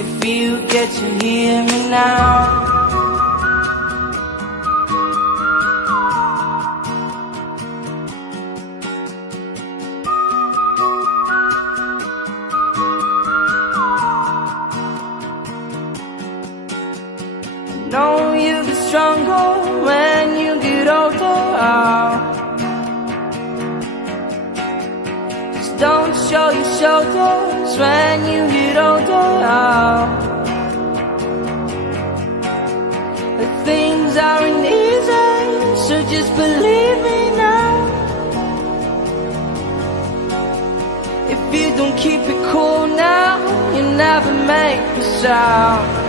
if you get to hear me now. Know you get stronger when you get older. Just don't show your shoulders when you get older. But things aren't easy, so just believe me now. If you don't keep it cool now, you never make a sound.